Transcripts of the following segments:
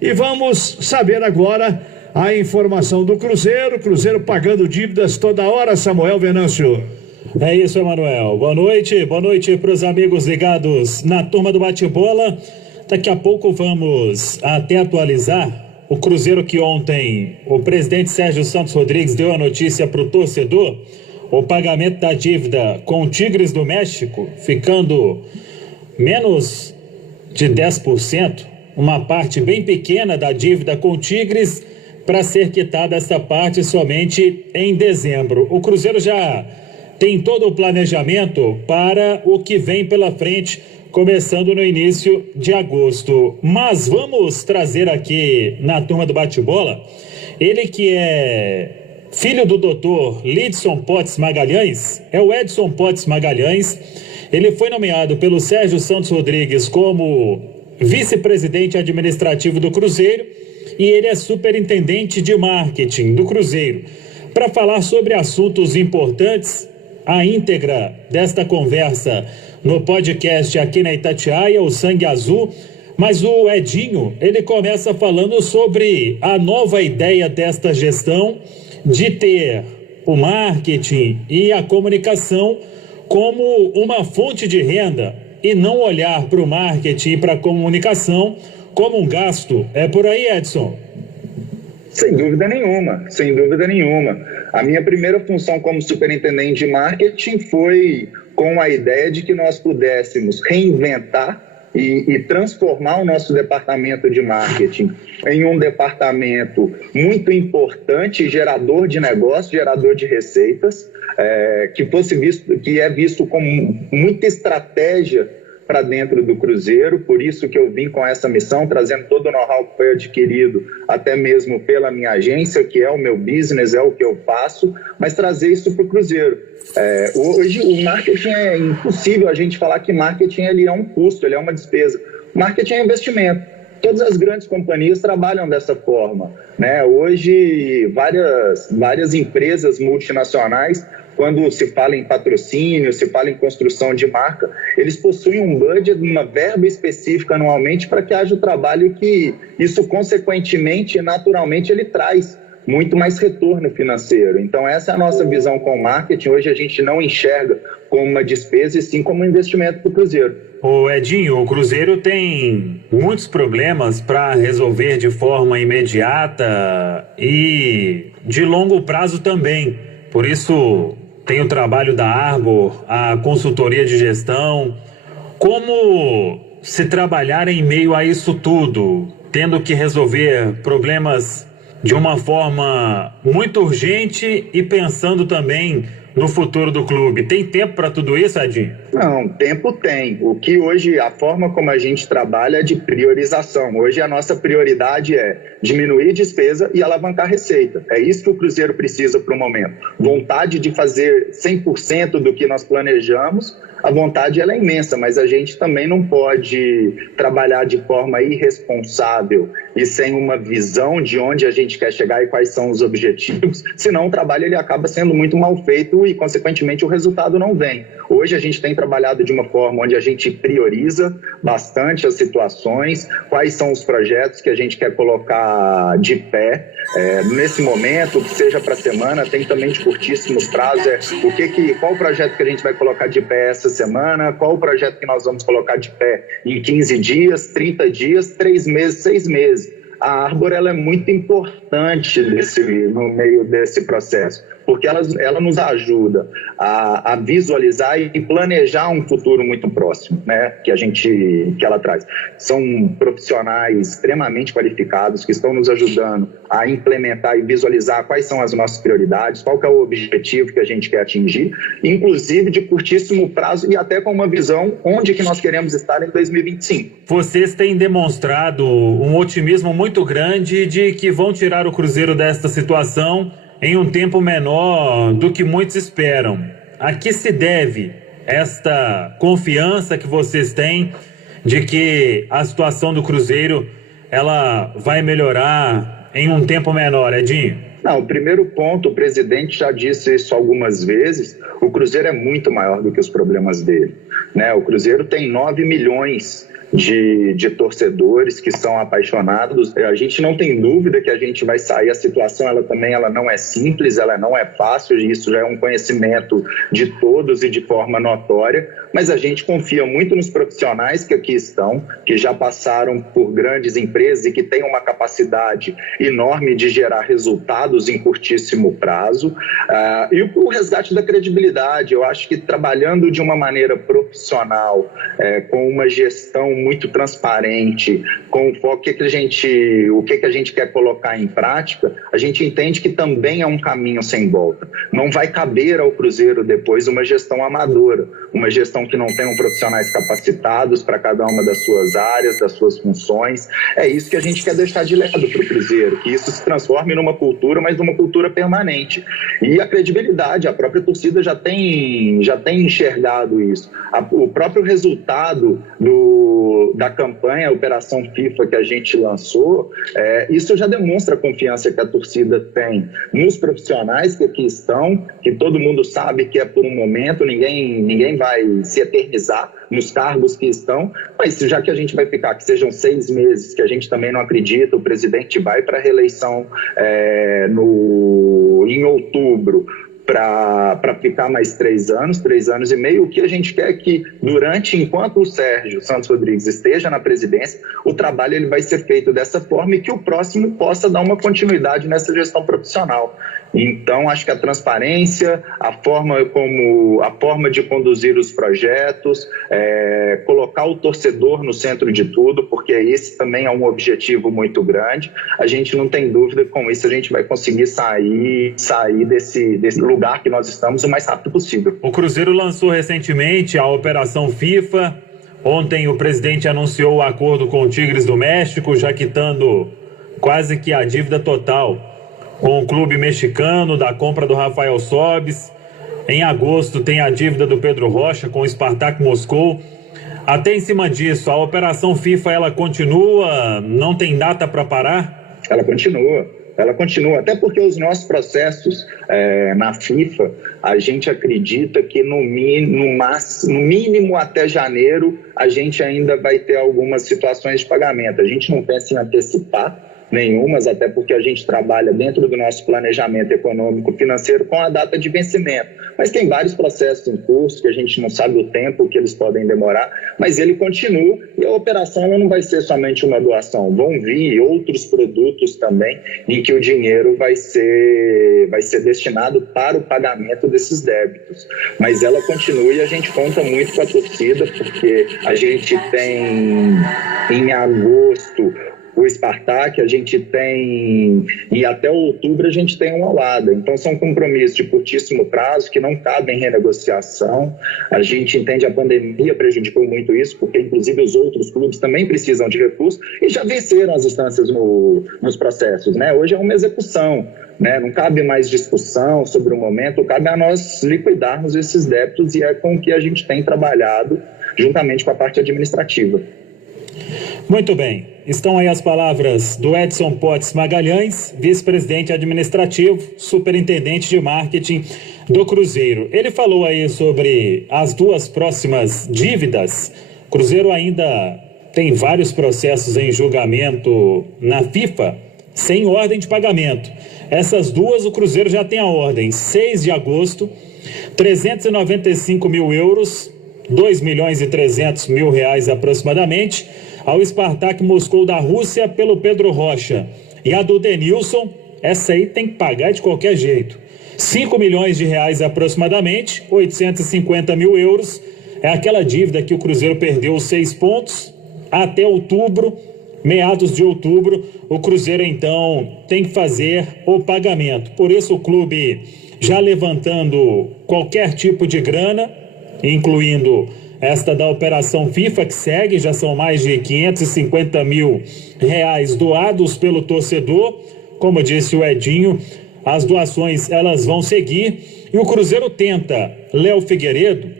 E vamos saber agora a informação do Cruzeiro pagando dívidas toda hora, Samuel Venâncio. É isso, Emanuel. Boa noite para os amigos ligados na turma do bate-bola. Daqui a pouco vamos até atualizar o Cruzeiro, que ontem o presidente Sérgio Santos Rodrigues deu a notícia para o torcedor, o pagamento da dívida com o Tigres do México, ficando menos de 10%, uma parte bem pequena da dívida com o Tigres, para ser quitada essa parte somente em dezembro. O Cruzeiro já tem todo o planejamento para o que vem pela frente, começando no início de agosto. Mas vamos trazer aqui na turma do bate-bola, ele que é filho do doutor Lidson Potts Magalhães, é o Edson Potts Magalhães. Ele foi nomeado pelo Sérgio Santos Rodrigues como vice-presidente administrativo do Cruzeiro e ele é superintendente de marketing do Cruzeiro. Para falar sobre assuntos importantes, a íntegra desta conversa no podcast aqui na Itatiaia, o Sangue Azul, mas o Edinho, ele começa falando sobre a nova ideia desta gestão de ter o marketing e a comunicação como uma fonte de renda e não olhar para o marketing e para a comunicação como um gasto. É por aí, Edson? Sem dúvida nenhuma, sem dúvida nenhuma. A minha primeira função como superintendente de marketing foi com a ideia de que nós pudéssemos reinventar e transformar o nosso departamento de marketing em um departamento muito importante, gerador de negócios, gerador de receitas, que é visto como muita estratégia para dentro do Cruzeiro. Por isso que eu vim com essa missão, trazendo todo o know-how que foi adquirido até mesmo pela minha agência, que é o meu business, é o que eu faço, mas trazer isso para o Cruzeiro. Hoje o marketing é impossível a gente falar que marketing ele é um custo, ele é uma despesa. Marketing é investimento. Todas as grandes companhias trabalham dessa forma, né? Hoje várias empresas multinacionais, quando se fala em patrocínio, se fala em construção de marca, eles possuem um budget, uma verba específica anualmente para que haja o trabalho que isso, consequentemente, naturalmente, ele traz muito mais retorno financeiro. Então, essa é a nossa visão com o marketing. Hoje a gente não enxerga como uma despesa, e sim como um investimento para o Cruzeiro. Ô Edinho, o Cruzeiro tem muitos problemas para resolver de forma imediata e de longo prazo também. Por isso, tem o trabalho da Arbor, a consultoria de gestão. Como se trabalhar em meio a isso tudo, tendo que resolver problemas de uma forma muito urgente e pensando também no futuro do clube? Tem tempo para tudo isso, Edinho? Não, tempo tem. O que hoje, a forma como a gente trabalha é de priorização. Hoje a nossa prioridade é diminuir despesa e alavancar receita. É isso que o Cruzeiro precisa para o momento. Vontade de fazer 100% do que nós planejamos, a vontade ela é imensa, mas a gente também não pode trabalhar de forma irresponsável e sem uma visão de onde a gente quer chegar e quais são os objetivos, senão o trabalho ele acaba sendo muito mal feito e, consequentemente, o resultado não vem. Hoje a gente tem trabalhado de uma forma onde a gente prioriza bastante as situações, quais são os projetos que a gente quer colocar de pé. Nesse momento, que seja para a semana, tem também de curtíssimos prazos, qual o projeto que a gente vai colocar de pé essa semana, qual o projeto que nós vamos colocar de pé em 15 dias, 30 dias, 3 meses, 6 meses. A Arbor ela é muito importante no meio desse processo, porque ela nos ajuda a visualizar e planejar um futuro muito próximo, né, que ela traz. São profissionais extremamente qualificados que estão nos ajudando a implementar e visualizar quais são as nossas prioridades, qual que é o objetivo que a gente quer atingir, inclusive de curtíssimo prazo e até com uma visão onde que nós queremos estar em 2025. Vocês têm demonstrado um otimismo muito grande de que vão tirar o Cruzeiro desta situação em um tempo menor do que muitos esperam. A que se deve esta confiança que vocês têm de que a situação do Cruzeiro ela vai melhorar em um tempo menor, Edinho? Não, o primeiro ponto, o presidente já disse isso algumas vezes, o Cruzeiro é muito maior do que os problemas dele, né? O Cruzeiro tem 9 milhões de torcedores que são apaixonados. A gente não tem dúvida que a gente vai sair. A situação ela não é simples, ela não é fácil, e isso já é um conhecimento de todos e de forma notória, mas a gente confia muito nos profissionais que aqui estão, que já passaram por grandes empresas e que têm uma capacidade enorme de gerar resultados em curtíssimo prazo, e o resgate da credibilidade. Eu acho que trabalhando de uma maneira profissional, com uma gestão muito transparente, com o foco que a gente quer colocar em prática, a gente entende que também é um caminho sem volta. Não vai caber ao Cruzeiro depois uma gestão amadora, uma gestão que não tenham profissionais capacitados para cada uma das suas áreas, das suas funções. É isso que a gente quer deixar de legado para o Cruzeiro, que isso se transforme numa cultura, mas numa cultura permanente. E a credibilidade, a própria torcida já tem enxergado isso. O próprio resultado da campanha Operação FIFA que a gente lançou, isso já demonstra a confiança que a torcida tem nos profissionais que aqui estão, que todo mundo sabe que é por um momento, ninguém vai se eternizar nos cargos que estão, mas já que a gente vai ficar, que sejam 6 meses, que a gente também não acredita, o presidente vai para a reeleição em outubro, para ficar mais 3 anos e meio. O que a gente quer é que, enquanto o Sérgio Santos Rodrigues esteja na presidência, o trabalho ele vai ser feito dessa forma e que o próximo possa dar uma continuidade nessa gestão profissional. Então, acho que a transparência, a forma de conduzir os projetos, colocar o torcedor no centro de tudo, porque esse também é um objetivo muito grande. A gente não tem dúvida que com isso a gente vai conseguir sair desse lugar que nós estamos o mais rápido possível. O Cruzeiro lançou recentemente a Operação FIFA. Ontem o presidente anunciou o acordo com o Tigres do México, já quitando quase que a dívida total com o clube mexicano da compra do Rafael Sobis. Em agosto tem a dívida do Pedro Rocha com o Spartak Moscou. Até em cima disso, a Operação FIFA ela continua, não tem data para parar? Ela continua, até porque os nossos processos na FIFA, a gente acredita que no mínimo até janeiro a gente ainda vai ter algumas situações de pagamento. A gente não pensa em antecipar nenhumas, até porque a gente trabalha dentro do nosso planejamento econômico financeiro com a data de vencimento. Mas tem vários processos em curso que a gente não sabe o tempo que eles podem demorar, mas ele continua, e a operação ela não vai ser somente uma doação, vão vir outros produtos também em que o dinheiro vai ser destinado para o pagamento desses débitos. Mas ela continua e a gente conta muito com a torcida, porque a gente tem em agosto o Spartak, a gente tem, e até outubro a gente tem uma Alada. Então são compromissos de curtíssimo prazo que não cabem em renegociação. A gente entende a pandemia prejudicou muito isso, porque inclusive os outros clubes também precisam de recursos e já venceram as instâncias nos processos, né? Hoje é uma execução, né? Não cabe mais discussão sobre o momento, cabe a nós liquidarmos esses débitos, e é com o que a gente tem trabalhado juntamente com a parte administrativa. Muito bem, estão aí as palavras do Edson Potts Magalhães, vice-presidente administrativo, superintendente de marketing do Cruzeiro. Ele falou aí sobre as 2 próximas dívidas. O Cruzeiro ainda tem vários processos em julgamento na FIFA, sem ordem de pagamento. Essas 2 o Cruzeiro já tem a ordem, 6 de agosto, 395 mil euros, 2.300.000 reais aproximadamente, ao Spartak Moscou da Rússia pelo Pedro Rocha. E a do Denilson, essa aí tem que pagar de qualquer jeito. 5 milhões de reais aproximadamente, 850 mil euros. É aquela dívida que o Cruzeiro perdeu os 6 pontos até outubro, meados de outubro. O Cruzeiro então tem que fazer o pagamento. Por isso o clube já levantando qualquer tipo de grana, incluindo esta da Operação FIFA que segue, já são mais de 550 mil reais doados pelo torcedor. Como disse o Edinho, as doações elas vão seguir, e o Cruzeiro tenta, Léo Figueiredo,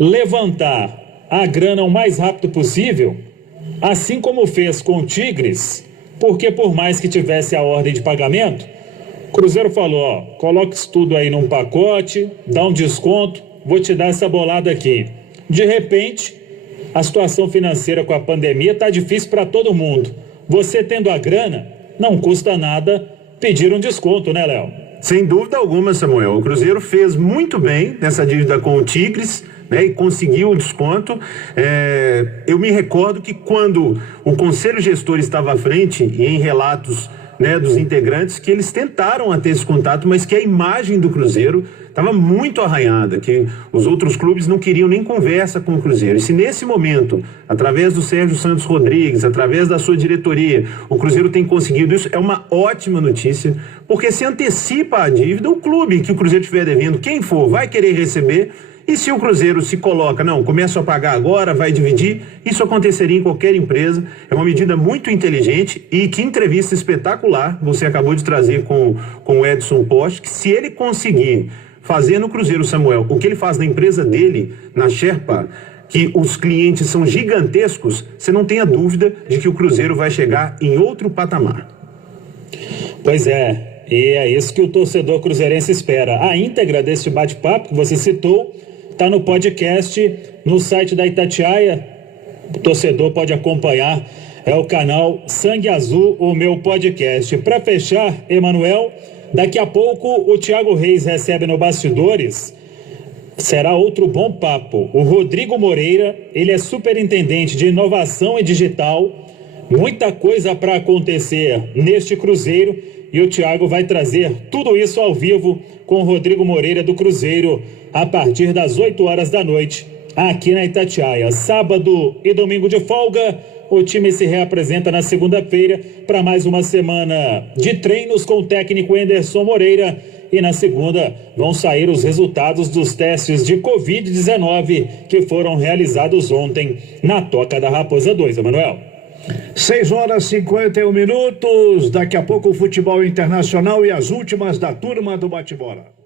levantar a grana o mais rápido possível, assim como fez com o Tigres, porque por mais que tivesse a ordem de pagamento, o Cruzeiro falou, coloca isso tudo aí num pacote, dá um desconto, vou te dar essa bolada aqui. De repente, a situação financeira com a pandemia está difícil para todo mundo. Você tendo a grana, não custa nada pedir um desconto, né, Léo? Sem dúvida alguma, Samuel. O Cruzeiro fez muito bem nessa dívida com o Tigres, né, e conseguiu o desconto. Eu me recordo que quando o Conselho Gestor estava à frente, e em relatos, né, dos integrantes, que eles tentaram a ter esse contato, mas que a imagem do Cruzeiro estava muito arranhada, que os outros clubes não queriam nem conversa com o Cruzeiro. E se nesse momento, através do Sérgio Santos Rodrigues, através da sua diretoria, o Cruzeiro tem conseguido isso, é uma ótima notícia, porque se antecipa a dívida, o clube que o Cruzeiro estiver devendo, quem for, vai querer receber. E se o Cruzeiro se coloca, não, começa a pagar agora, vai dividir, isso aconteceria em qualquer empresa. É uma medida muito inteligente. E que entrevista espetacular você acabou de trazer com o Edson Post, que se ele conseguir fazer no Cruzeiro, Samuel, o que ele faz na empresa dele, na Sherpa, que os clientes são gigantescos, você não tenha dúvida de que o Cruzeiro vai chegar em outro patamar. Pois é, e é isso que o torcedor cruzeirense espera. A íntegra desse bate-papo que você citou está no podcast, no site da Itatiaia. O torcedor pode acompanhar, é o canal Sangue Azul, o meu podcast. Para fechar, Emanuel, daqui a pouco o Thiago Reis recebe no Bastidores, será outro bom papo. O Rodrigo Moreira, ele é superintendente de inovação e digital, muita coisa para acontecer neste Cruzeiro, e o Thiago vai trazer tudo isso ao vivo com o Rodrigo Moreira do Cruzeiro a partir das 8 horas da noite aqui na Itatiaia. Sábado e domingo de folga, o time se reapresenta na segunda-feira para mais uma semana de treinos com o técnico Anderson Moreira, e na segunda vão sair os resultados dos testes de Covid-19 que foram realizados ontem na Toca da Raposa 2, Emanuel. 6h51. Daqui a pouco o futebol internacional e as últimas da turma do bate-bola.